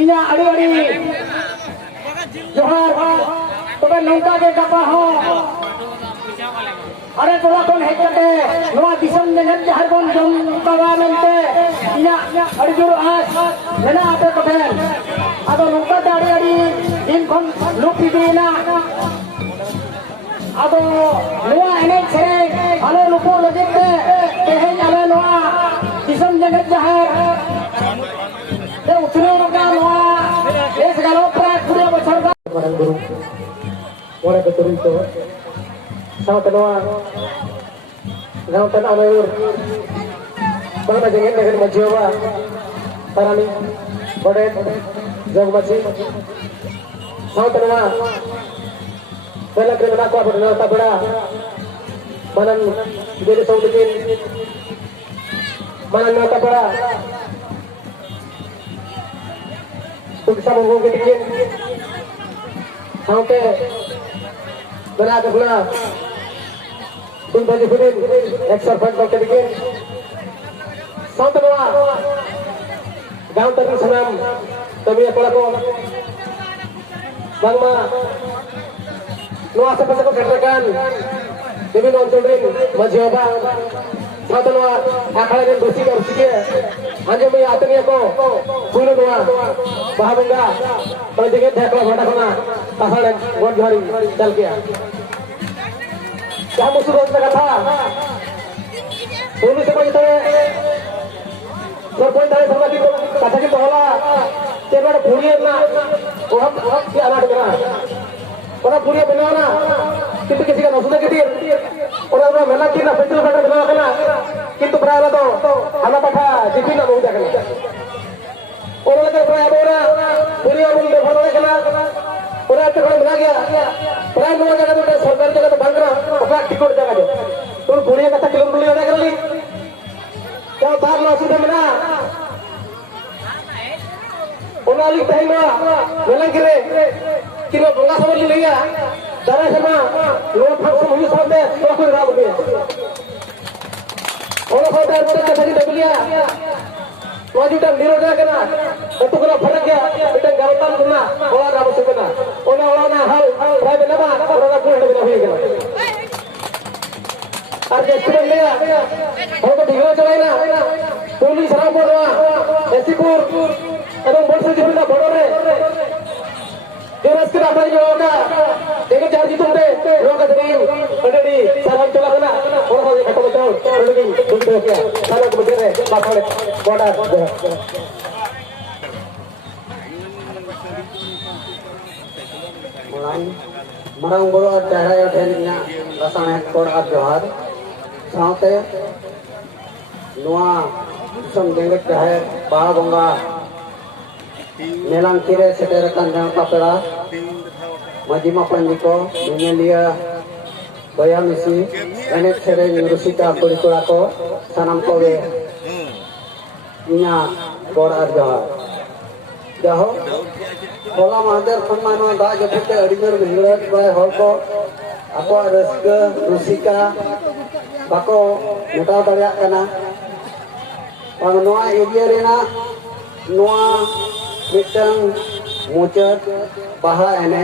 इना अड़ी अड़ी जोहार तबे नौका के गपा हो अरे तोरा कोन हेज कते नवा दिसम ने नज हर कोन जम तवा मेंते इना अड़ी जोर आस मेना आपे कठेन आदो नौका दाड़ी अड़ी दिन कोन लुपी देना आदो नवा एने छरे आलो लुपो लजिते तेहेन आले नवा दिसम ने नज हर ते उतरे नौका नवा देश गालो प्राय पूरे बछर का परम गुरु मोरे के तुरी तो सावत नवा गावतन आमयूर बंगला जंगेत नगर मजियोवा तारानी बड़े जगमची सावत नवा पहला क्रिमिनल को बड़ा बड़ा मनन देले सौदिन मनन नता बड़ा तुमसा मंगो के दिकिन सावते बना के बुला तुम बजे खुदिन एक सरपंच को दिकिन सावत नवा गांव तक सलाम तभी कोला को bangma nuasa pasal ko katakan debi non children majioba satu nuah akala den bersih ke bersih anje me atengnya ko pulu nuah bahabengga kalau dikit dekla bada kona pasal den god hari chal kiya क्या मुझे रोज लगा था police से कोई तरह सरपंच तारे समाज की कथा की बहला तेरा पूरी ना वो हम क्या आना करना और पूरी बनाना किंतु किसी का नौसुदा किती और अपना मेला की ना पेट्रोल पेट्रोल बनाना करना किंतु प्राय तो हमारा पठा जितनी ना बहुत करना और लगे प्राय बोला पूरी और उनके भरने करना और आज तक बना गया प्राय लोग जगह तो सरकार जगह तो बंद करा अपना टिकट जगह दो तो पूरी का किलोमीटर लगा कर ली क्या बार नौसुदा मना ओनाली टाइमा मेलन करे किलो बंगा समझ लिया दारा शर्मा लोग फंक्शन हुई सामने तो कोई राव के और होता है मोटे कैसे डबलिया मौजूदा निरोधा करना तो कोला फरक गया बेटा गावतान करना और राव से करना ओना ओना हाल भाई बेलबा और ना कोई डबलिया हुई गया और जैसे लिया और तो ढिगरा चलाइना पुलिस राव बोलवा ऐसी को এবং বলছে যে না বড়রে দেশকে আপনারা যোগা দেখে চার জিতুতে লোক আছে অলরেডি সালাম চলা না ওরা হবে কত বছর অলরেডি বলতে হবে সারা को বলে পাছাড়ে border marang boro dahra athenya rasane kor ar johar saute noa som denget dahe ba bonga melang kire seterakan jang kapera majima pandiko menyelia baya misi enek sereng rusika kurikula ko sanam kowe inya kor ar jaho kola mahader khonmano da jopute adinor bingrat bai hol ko ako raska rusika bako meta daria kana ang noa area rena noa मिटंग मुचत बाहा एने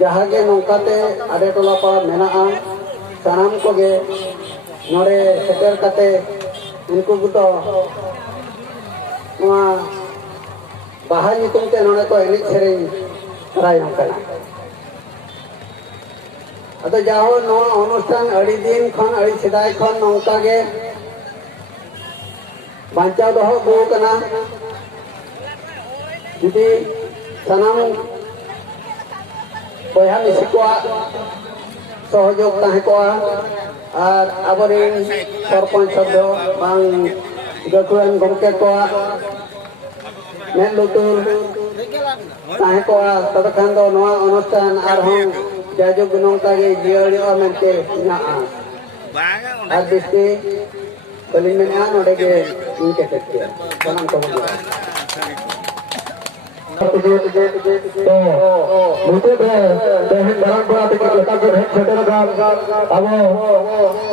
जहागे नौकाते आडे टोला पा मेना सानाम Koge नोड़े shutter कते उनको गुतो नोआ बाहा नितुम ते नोड़े को एनिक सेरें कराय नौकना अतो जाहो नोआ अनुष्ठान अड़ी दिन खन अड़ी सिदाय खन नौकागे बांचाव दोहो बो कना jadi sanam boya misi ko सहयोग tahe ko ar aborin sarpanch sabdo bang gakuan gomke ko men lutur tahe ko tadakhan do noa anustan ar hon jajog gunong tage jiari amente na ar disti kalimen an odege inke tekya sanam ko तो मुझे देहन धरम को आते के लेता के छोटे लगा अब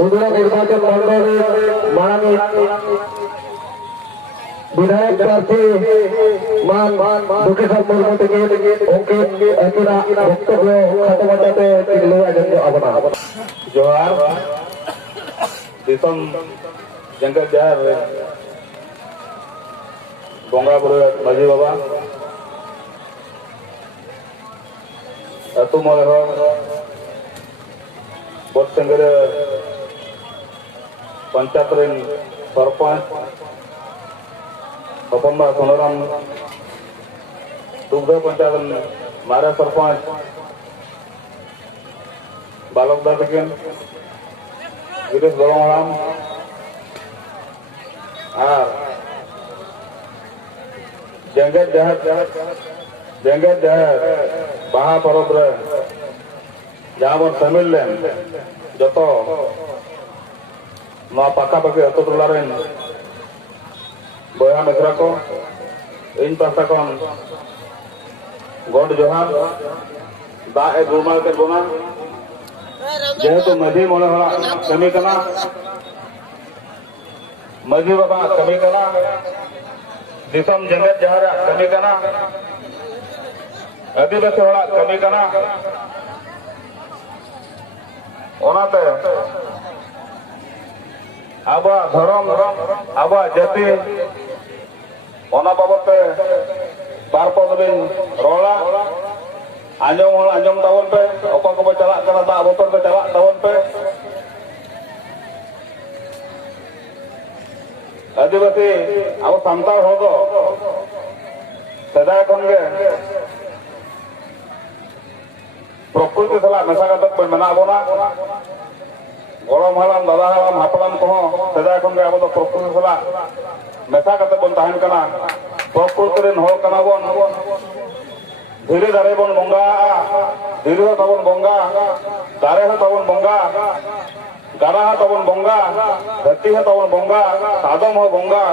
उधर निर्वाचन मंडल माननीय विधायक प्रार्थी मान दुखेश्वर मुर्मू तक उनके वक्तव्य खातो बचाते तिरलो आजम आबना जोहार दिसम जंगल जहर बोंगा बुरे मजी बाबा अतु मोले हो बोट संगरे पंचायत रेन सरपंच हपम्बा सोनराम दुग्ध पंचायत मारे सरपंच बालक दातकिन गिरीश गरम हराम और जेंगेट जहर बाहा परब रे जहाँ बन शामिल लेन जतो नवा पाका पाकी अतो टोला रेन बया मित्रा को इन पासा कौन गोड जोहार दा ए गुरमाल के बोना जेहेतु मजी मोने होला कमी कना मजी बाबा कमी कना दिसम जंगत जहरा कमी कना आदिवासी होला कमी कना ओनाते आबा धर्म आबा जाति ओना बाबते बार पदबिन रोला आंजम तावन पे ओका को चला कना दा बोतल पे चला तावन पे आदिवासी अब सान्ताल हो दो सदा खन गे प्रकृति सला मेसा कतक बन मना बोना गरम हलाम दादा हलाम हापलाम को सदा खन गे अब तो प्रकृति सला मेसा कतक बन ताहन कना प्रकृति रेन हो कना बोन धीरे दारे बन बंगा धीरे हो तबन बंगा दारे हो तबन बंगा गारा हो तबन बंगा धरती हो तबन बंगा सादम हो बंगा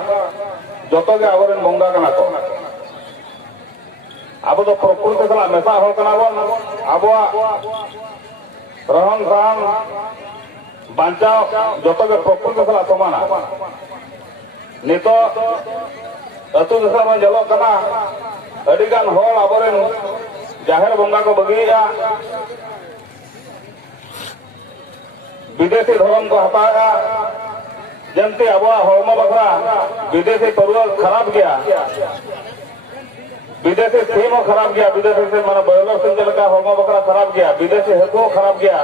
जतो के आवरन बंगा कना को अब तो प्रकृति सला मेसा हो कना बन अब रहन सहन बांचाओ जतो के प्रकृति सला समाना नितो अतु दिशा में जलो कना अडिगान होल आबरेन जाहेर बंगा को बगिया विदेशी धर्म को हटाया जमते अब हड़मा बखरा विदेशी परवल खराब गया विदेशी सीम खराब गया विदेशी से माना बयलर सिंह लगा हड़मा बखरा खराब गया विदेशी हेतु खराब गया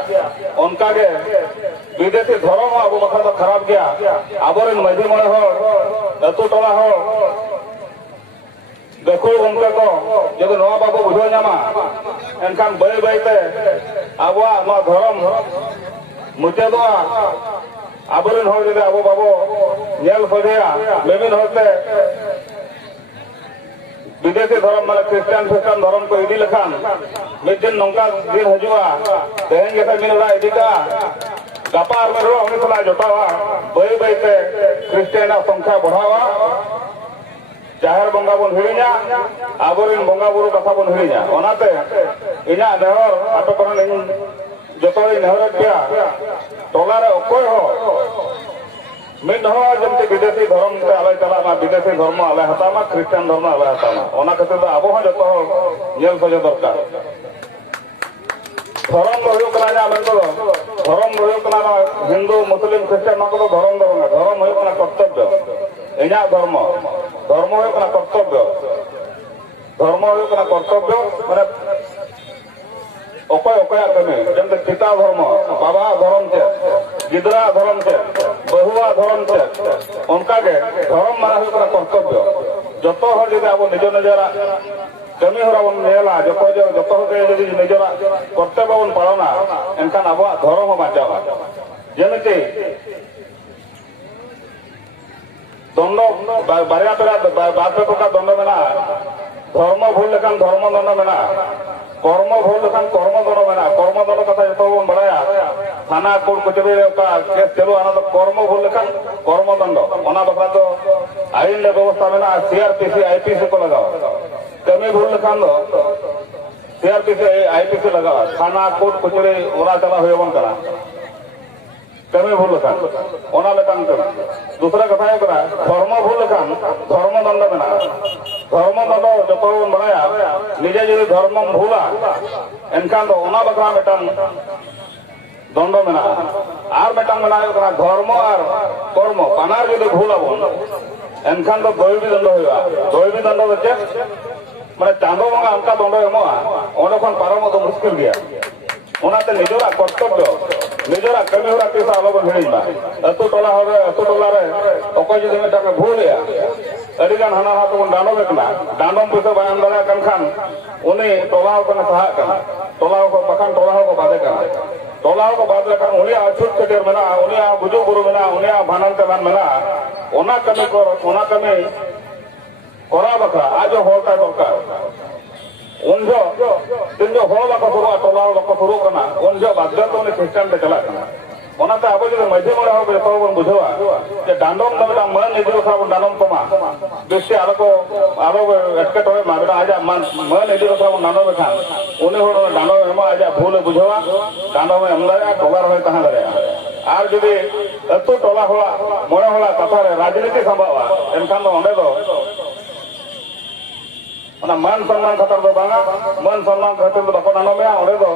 उनका के विदेशी धर्म अब बखरा तो खराब गया आबरेन मजी मणे हो अतु टोला हो देखो उनके को जब नवा बाबू बुझो नामा एनखान बय बयते आबवा मा धर्म मुचादोआ आबरेन हो जदि आबो बाबू नेल फदेया मेमिन होते विदेशी धर्म माने क्रिश्चियन धर्म को इदी लखान मिद दिन नौका दिन हजुआ तेहन जैसा मिलरा इदी का गपार में रो हमने सला जोटावा बय बयते क्रिश्चियन संख्या बढ़ावा जाहेर बंगा बन हिड़िया आबोरेन बंगा बुरु कथा बन हिड़िया ओनाते इना नेहर आटो करन इन जतो नेहर गया टोला रे ओकोय हो मिद हो जमते विदेशी धर्म ते आले चला मा विदेशी धर्म आले हता मा क्रिश्चियन धर्म आले हता मा ओना खातिर आबो हो जतो नेल सजे दरकार धर्म हो कना जा मन को धर्म हो कना हिंदू मुस्लिम क्रिश्चियन मा को धर्म हो कना कर्तव्य इना धर्म हो कना कर्तव्य धर्म हो कना कर्तव्य माने ओकय ओकय कमे जंद पिता धर्म बाबा धर्म से गिदरा धर्म से बहुआ धर्म से उनका के धर्म माने हो कना कर्तव्य जतो हो जदि अब निज निजरा कमी होरा बन नेला जतो के जदि निजरा कर्तव्य बन पालना एनखान अब धर्म बाचावा जेमते दंड बारिया पेरा बात का दंड मेना धर्म भूल लेखान धर्म दंड मेना कर्म भूल लेखान कर्म दंड मेना कर्म दंड कथा जो बन बड़ाया थाना कोर्ट कचहरी का केस चलो आना तो कर्म भूल लेखान कर्म दंड ओना बखरा तो आईन व्यवस्था मेना सीआरपीसी आईपीसी को लगाओ कमी भूल लेखान दो सीआरपीसी आईपीसी लगाओ थाना कोर्ट कचहरी ओना चला हुए बन करा kami भूल लेखान ओना लेखान कमी दूसरा कथा है करा धर्म भूल लेखान धर्म दंड बना धर्म दंड जतो बन बनाया निजे जदि धर्म भूला एनखान दो ओना बकरा मेटान दंड बना आर मेटान बना करा धर्म और कर्म बानार जदि भूल आबन एनखान दो दैवी दंड होइबा दैवी दंड बचे माने चांदो बंगा अंका दंड एमोआ ओने खन पारम दो मुश्किल गया ओनाते निजरा कर्तव्य निजरा कमी होरा तीस आलो बन हिड़ीमा अतु टोला रे अकय जदि मेटा भूल या अडिगान हाना हाथ बन डांडो बेकना डांडम पैसा बायन दाड़ा कन खान उनी टोलाव कन सहा कना टोलाव को बखान टोलाव को बादे कना टोलाव को बाद लेखान उनिया छुट कटेर मेना उनिया बुजु बुरु मेना उनिया भानन तेमान मेना ओना कमी करा बखरा आज होता दरकार उनजो तिनजो हो बाको सुरू टोलाव बाको सुरू कना उनजो बाध्यता उनी ख्रिस्टान पे चला कना ओनाते आबो जदि मध्य मळे हो जतो बन बुझवा जे डांडम दमटा मन निजे खा बन डांडम तमा बेसी आलो एटके टोय मागड़ा आज मन निजे खा बन डांडम खान उनी होड़ डांडम एमा आज भूल बुझवा डांडम एमला टोला रहे तहा दरे आर जदि अतु टोला होला मोणे होला कथा रे राजनीति संभावा एनखान दो ओंडे दो मान सम्मान खतर दो बांगा मान सम्मान खतर दो बाको डांडम या ओंडे दो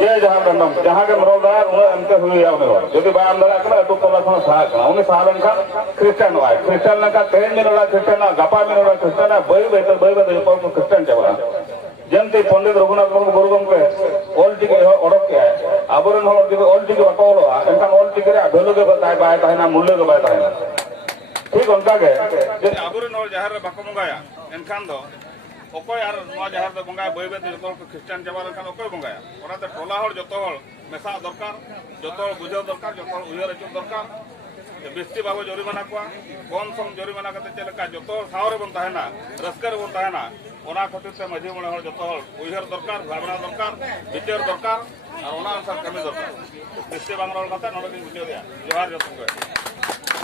जे जहां डांडम जहां के मरोदार उन एमके हुई या उनी जदि बायन दरा कना अतु टोला खन सहा कना उनी सहा लन खान ख्रिस्टान वाय ख्रिस्टान लका तेन मिनोला ख्रिस्टान गपा मिनोला ख्रिस्टान बई तो ख्रिस्टान चाबा जेमते पंडित रघुनाथ मुर्मू गुरु गमके ऑल टिके ओडक के आबरन हो जदि ऑल टिके बाको ओलोआ एनखान ऑल टिके रे ढोलो के बताय बाय ताहेना मूल्य के बाय ताहेना ठीक उनका के जदि आबरन हो जहार रे बाको मंगाया एनखान दो ओकोय आर नवा जहार दो बंगाय बई बई जतो ख्रिस्टान चाबा लेखान ओकोय बंगाया ओनाते टोला हर जतो हर मेसा दरकार जतो बुझो दरकार जतो उयर अचो दरकार बेस्ती बाबू जरिमाना को कम सम जरिमाना करते चलका जतो सावरे बन ताहेना रस्कर बन ताहेना ओना खातिर से मझी मळे हर जतो हर उयर दरकार भावना दरकार विचार दरकार और ओना अनुसार कमी दरकार बेस्ती बांगरोल कथा नोडे वीडियो दिया जोहार जतो